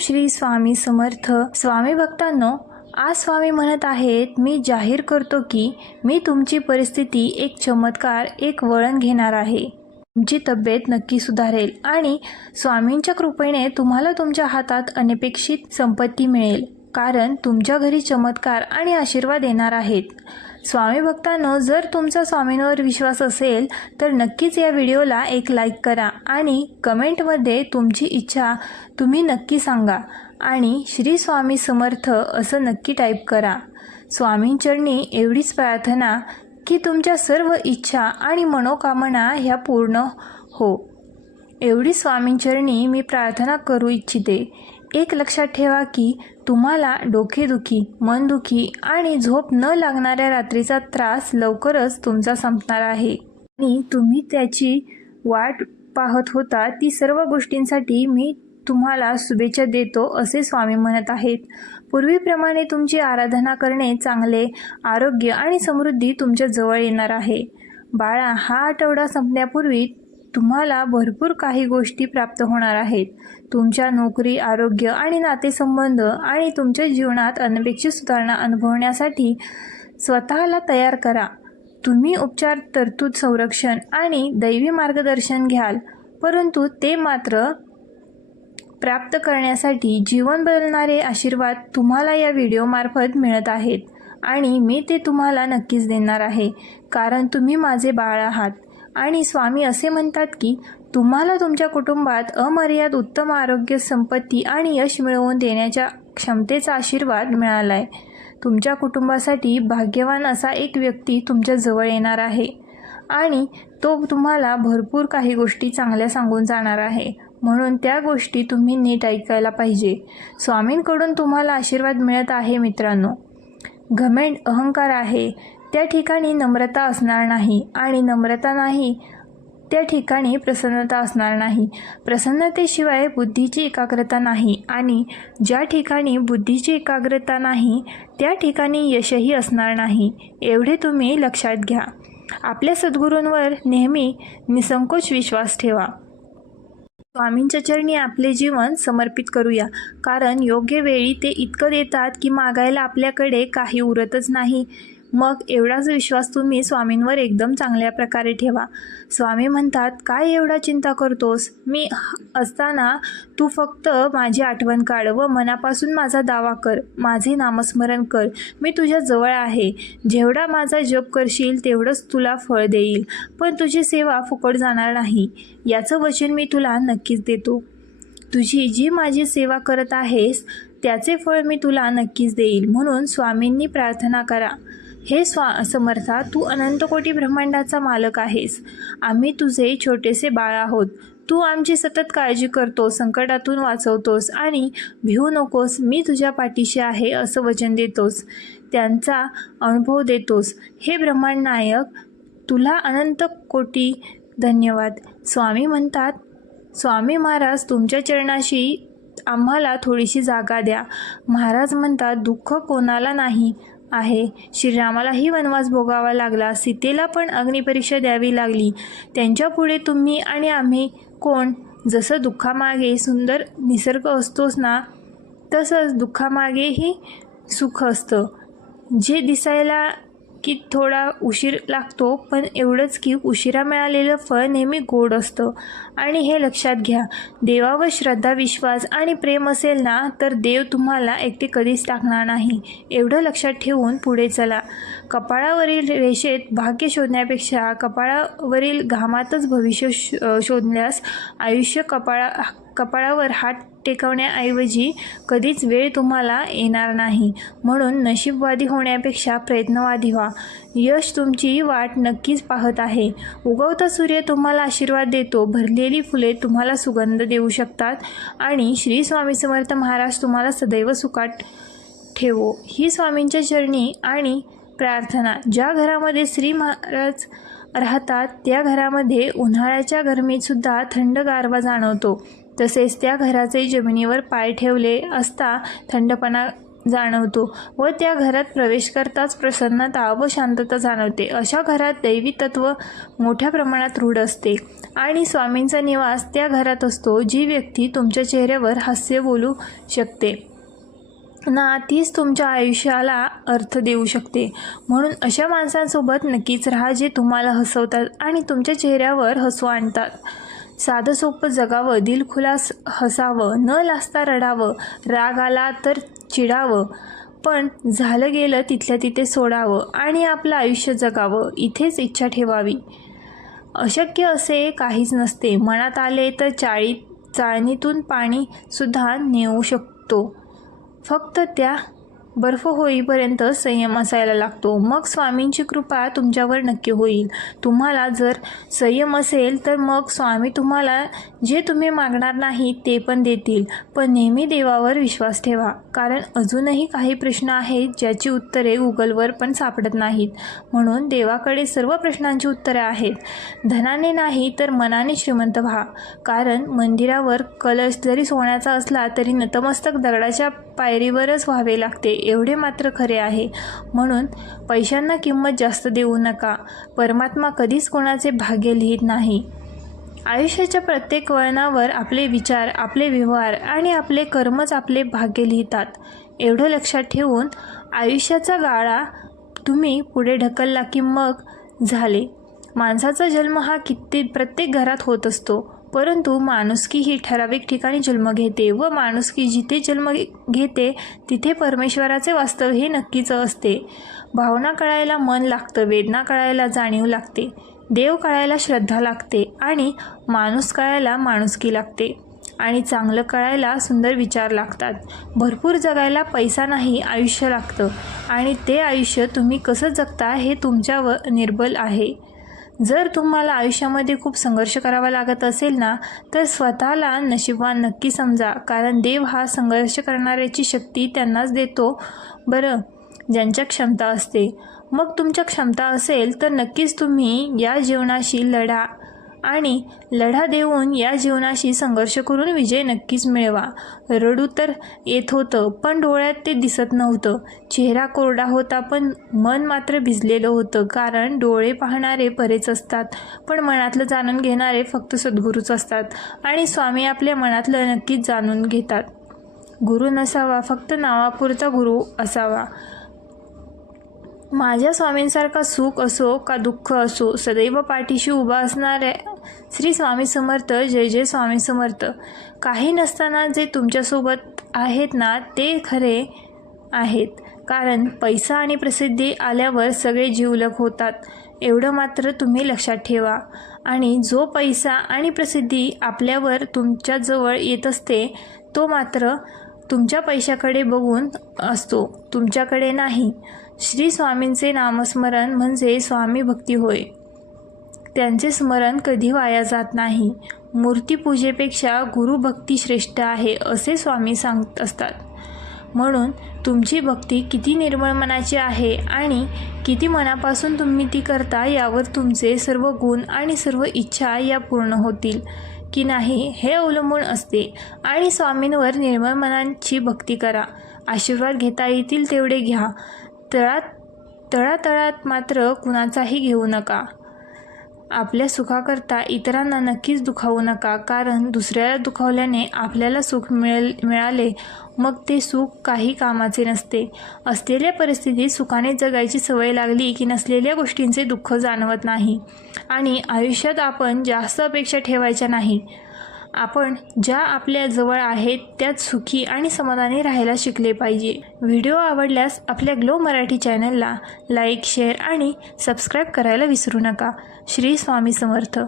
श्री स्वामी समर्थ स्वामी भक्तांनो आज स्वामी म्हणत आहेत मी जाहीर करतो की मी तुमची परिस्थिती एक चमत्कार एक वळण घेणार आहे तुमची तब्येत नक्की सुधारेल आणि स्वामींच्या कृपेने तुम्हाला तुमच्या हातात अनपेक्षित संपत्ती मिळेल. कारण तुमच्या घरी चमत्कार आणि आशीर्वाद येणार आहेत. स्वामी भक्तांनो जर तुमचा स्वामींवर विश्वास असेल तर नक्कीच या व्हिडिओला एक लाईक करा आणि कमेंटमध्ये तुमची इच्छा तुम्ही नक्की सांगा आणि श्री स्वामी समर्थ असं नक्की टाईप करा. स्वामींचरणी एवढीच प्रार्थना की तुमच्या सर्व इच्छा आणि मनोकामना ह्या पूर्ण हो. एवढी स्वामींचरणी मी प्रार्थना करू इच्छिते. एक लक्षात ठेवा की तुम्हाला डोकेदुखी मनदुखी आणि झोप न लागणाऱ्या रात्रीचा त्रास लवकरच तुमचा संपणार आहे. आणि तुम्ही त्याची वाट पाहत होता ती सर्व गोष्टींसाठी मी तुम्हाला शुभेच्छा देतो असे स्वामी म्हणत आहेत. पूर्वीप्रमाणे तुमची आराधना करणे चांगले आरोग्य आणि समृद्धी तुमच्या जवळ येणार आहे. बाळा हा आठवडा संपण्यापूर्वी तुम्हाला भरपूर काही गोष्टी प्राप्त होणार आहेत. तुमच्या नोकरी आरोग्य आणि नातेसंबंध आणि तुमच्या जीवनात अनपेक्षित सुधारणा अनुभवण्यासाठी स्वतःला तयार करा. तुम्ही उपचार तरतूद संरक्षण आणि दैवी मार्गदर्शन घ्याल परंतु ते मात्र प्राप्त करण्यासाठी जीवन बदलणारे आशीर्वाद तुम्हाला या व्हिडिओमार्फत मिळत आहेत आणि मी ते तुम्हाला नक्कीच देणार आहे कारण तुम्ही माझे बाळ आहात. आणि स्वामी असे म्हणतात की तुम्हाला तुमच्या कुटुंबात अमर्याद उत्तम आरोग्य संपत्ती आणि यश मिळवून देण्याच्या क्षमतेचा आशीर्वाद मिळाला आहे तुमच्या कुटुंबासाठी भाग्यवान असा एक व्यक्ती तुमच्या जवळ येणार आहे आणि तो तुम्हाला भरपूर काही गोष्टी चांगल्या सांगून जाणार आहे. म्हणून त्या गोष्टी तुम्ही नीट ऐकायला पाहिजे. स्वामींकडून तुम्हाला आशीर्वाद मिळत आहे मित्रांनो. घमेंड अहंकार आहे. त्या ठिकाणी नम्रता असणार नाही आणि नम्रता नाही त्या ठिकाणी प्रसन्नता असणार नाही. प्रसन्नतेशिवाय बुद्धीची एकाग्रता नाही आणि ज्या ठिकाणी बुद्धीची एकाग्रता नाही त्या ठिकाणी यशही असणार नाही. एवढे तुम्ही लक्षात घ्या. आपल्या सद्गुरूंवर नेहमी निसंकोच विश्वास ठेवा. स्वामींच्या चरणी आपले जीवन समर्पित करूया. कारण योग्य वेळी ते इतकं देतात की मागायला आपल्याकडे काही उरतच नाही. मग एवढाच विश्वास तुम्ही स्वामींवर एकदम चांगल्या प्रकारे ठेवा. स्वामी म्हणतात काय एवढा चिंता करतोस? मी असताना तू फक्त माझी आठवण काढ व मनापासून माझा दावा कर. माझे नामस्मरण कर. मी तुझ्या जवळ आहे. जेवढा माझा जप करशील तेवढंच तुला फळ देईल. पण तुझी सेवा फुकट जाणार नाही. याचं वचन मी तुला नक्कीच देतो. तुझी जी माझी सेवा करत आहेस त्याचे फळ मी तुला नक्कीच देईल. म्हणून स्वामींनी प्रार्थना करा. हे स्वा समर्था तू अनंतकोटी ब्रह्मांडाचा मालक आहेस. आम्ही तुझे छोटेसे बाळ आहोत. तू आमची सतत काळजी करतो संकटातून वाचवतोस आणि भिवू नकोस मी तुझ्या पाठीशी आहे असं वचन देतोस. त्यांचा अनुभव देतोस. हे ब्रह्मांड नायक तुला अनंत कोटी धन्यवाद. स्वामी म्हणतात स्वामी महाराज तुमच्या चरणाशी आम्हाला थोडीशी जागा द्या. महाराज म्हणतात दुःख कोणाला नाही. आहे. श्रीरामालाही वनवास भोगावा लागला. सीतेला पण अग्निपरीक्षा द्यावी लागली. त्यांच्यापुढे तुम्ही आणि आम्ही कोण? जसं दुःखामागे सुंदर निसर्ग असतोच ना तसंच दुःखामागेही सुख असतं. जे दिसायला की थोडा उशीर लागतो पण एवढंच की उशिरा मिळालेलं फळ नेहमी गोड असतं. आणि हे लक्षात घ्या देवावर श्रद्धा विश्वास आणि प्रेम असेल ना तर देव तुम्हाला एकटे कधीच टाकणार नाही. एवढं लक्षात ठेवून पुढे चला. कपाळावरील रेषेत भाग्य शोधण्यापेक्षा कपाळावरील घामातच भविष्य श शोधल्यास आयुष्य कपाळा कपाळावर हात टेकवण्याऐवजी कधीच वेळ तुम्हाला येणार नाही. म्हणून नशीबवादी होण्यापेक्षा प्रयत्नवादी व्हा. यश तुमची वाट नक्कीच पाहत आहे. उगवता सूर्य तुम्हाला आशीर्वाद देतो. भरलेली फुले तुम्हाला सुगंध देऊ शकतात आणि श्री स्वामी समर्थ महाराज तुम्हाला सदैव सुखात ठेवो. ही स्वामींच्या चरणी आणि प्रार्थना. ज्या घरामध्ये श्री महाराज राहतात त्या घरामध्ये उन्हाळ्याच्या गरमीतसुद्धा थंड गारवा जाणवतो. तसेच त्या घराचे जमिनीवर पाय ठेवले असता थंडपणा जाणवतो व त्या घरात प्रवेश करताच प्रसन्नता व शांतता जाणवते. अशा घरात दैवी तत्व मोठ्या प्रमाणात रूढ असते आणि स्वामींचा निवास त्या घरात असतो जी व्यक्ती तुमच्या चेहऱ्यावर हास्य बोलू शकते. ना तीच तुमच्या आयुष्याला अर्थ देऊ शकते. म्हणून अशा माणसांसोबत नक्कीच राहा जे तुम्हाला हसवतात आणि तुमच्या चेहऱ्यावर हसू आणतात. साधं सोपं जगावं दिलखुलास हसावं न लाजता रडावं राग आला तर चिडावं पण झालं गेलं तिथल्या तिथे सोडावं आणि आपलं आयुष्य जगावं इथेच इच्छा ठेवावी. अशक्य असे काहीच नसते. मनात आले तर चाळी चाळणीतून पाणीसुद्धा नेऊ शकतो. फक्त त्या बर्फ होईपर्यंत संयम असायला लागतो. मग स्वामींची कृपा तुमच्यावर नक्की होईल. तुम्हाला जर संयम असेल तर मग स्वामी तुम्हाला जे तुम्ही मागणार नाही ते पण देतील. पण नेहमी देवावर विश्वास ठेवा. कारण अजूनही काही प्रश्न आहेत ज्याची उत्तरे गुगलवर पण सापडत नाहीत. म्हणून देवाकडे सर्व प्रश्नांची उत्तरे आहेत. धनाने नाही तर मनाने श्रीमंत व्हा. कारण मंदिरावर कलश जरी सोन्याचा असला तरी नतमस्तक दगडाच्या पायरीवरच व्हावे लागते. एवढे मात्र खरे आहे. म्हणून पैशांना किंमत जास्त देऊ नका. परमात्मा कधीच कोणाचे भाग्य लिहित नाही. आयुष्याच्या प्रत्येक वळणावर आपले विचार आपले व्यवहार आणि आपले कर्मच आपले भाग्य लिहितात. एवढं लक्षात ठेवून आयुष्याचा गाळा तुम्ही पुढे ढकलला की मग झाले. माणसाचा जन्म हा किती प्रत्येक घरात होत असतो. परंतु माणुसकी ही ठराविक ठिकाणी जन्म घेते व माणुसकी जिथे जन्म घेते तिथे परमेश्वराचे वास्तव हे नक्कीच असते. भावना कळायला मन लागतं वेदना कळायला जाणीव लागते देव कळायला श्रद्धा लागते आणि माणूस कळायला माणुसकी लागते आणि चांगलं कळायला सुंदर विचार लागतात. भरपूर जगायला पैसा नाही आयुष्य लागतं आणि ते आयुष्य तुम्ही कसं जगता हे तुमच्यावर निर्बल आहे. जर तुम्हाला आयुष्यामध्ये खूप संघर्ष करावा लागत असेल ना तर स्वतःला नशिबवान नक्की समजा कारण देव हा संघर्ष करणाऱ्याची शक्ती त्यांनाच देतो. बरं ज्यांच्या क्षमता असते. मग तुमच्या क्षमता असेल तर नक्कीच तुम्ही या जीवनाशी लढा. आणि लढा देऊन या जीवनाशी संघर्ष करून विजय नक्कीच मिळवा. रडू तर येत होतं पण डोळ्यात ते दिसत नव्हतं. चेहरा कोरडा होता पण मन मात्र भिजलेलं होतं कारण डोळे पाहणारे बरेच असतात पण मनातलं जाणून घेणारे फक्त सद्गुरूच असतात आणि स्वामी आपल्या मनातलं नक्कीच जाणून घेतात. गुरु नसावा फक्त नावापुरता गुरु असावा. माझ्या स्वामींसारखा सुख असो का दुःख असो सदैव पाठीशी उभा असणाऱ्या श्री स्वामी समर्थ जय जय स्वामी समर्थ. काही नसताना जे तुमच्यासोबत आहेत ना ते खरे आहेत. कारण पैसा आणि प्रसिद्धी आल्यावर सगळे जीवलग होतात. एवढं मात्र तुम्ही लक्षात ठेवा. आणि जो पैसा आणि प्रसिद्धी आपल्यावर तुमच्याजवळ येत असते तो मात्र तुमच्या पैशाकडे बघून असतो. तुमच्याकडे नाही. श्री स्वामींचे नामस्मरण म्हणजे स्वामी भक्ती होय. त्यांचे स्मरण कधी वाया जात नाही. मूर्तीपूजेपेक्षा गुरुभक्ती श्रेष्ठ आहे असे स्वामी सांगत असतात. म्हणून तुमची भक्ती किती निर्मळ मनाची आहे आणि किती मनापासून तुम्ही ती करता यावर तुमचे सर्व गुण आणि सर्व इच्छा या पूर्ण होतील. की नाही हे अवलंबून असते. आणि स्वामींवर निर्मळ मनांची भक्ती करा. आशीर्वाद घेता येतील तेवढे घ्या. तळात तळातळात मात्र कुणाचाही घेऊ नका. आपल्या सुखाकरता इतरांना नक्कीच दुखावू नका कारण दुसऱ्याला दुखावल्याने आपल्याला सुख मिळेल मिळाले मग ते सुख काही कामाचे नसते. असलेल्या परिस्थितीत सुखाने जगायची सवय लागली की नसलेल्या गोष्टींचे दुःख जाणवत नाही. आणि आयुष्यात आपण जास्त अपेक्षा ठेवायच्या नाही. आपण ज्या आपल्या जवळ आहेत त्यात सुखी आणि समाधानी राहायला शिकले पाहिजे. व्हिडिओ आवडल्यास आपल्या ग्लो मराठी चॅनलला लाईक शेअर आणि सबस्क्राईब करायला विसरू नका. श्री स्वामी समर्थ.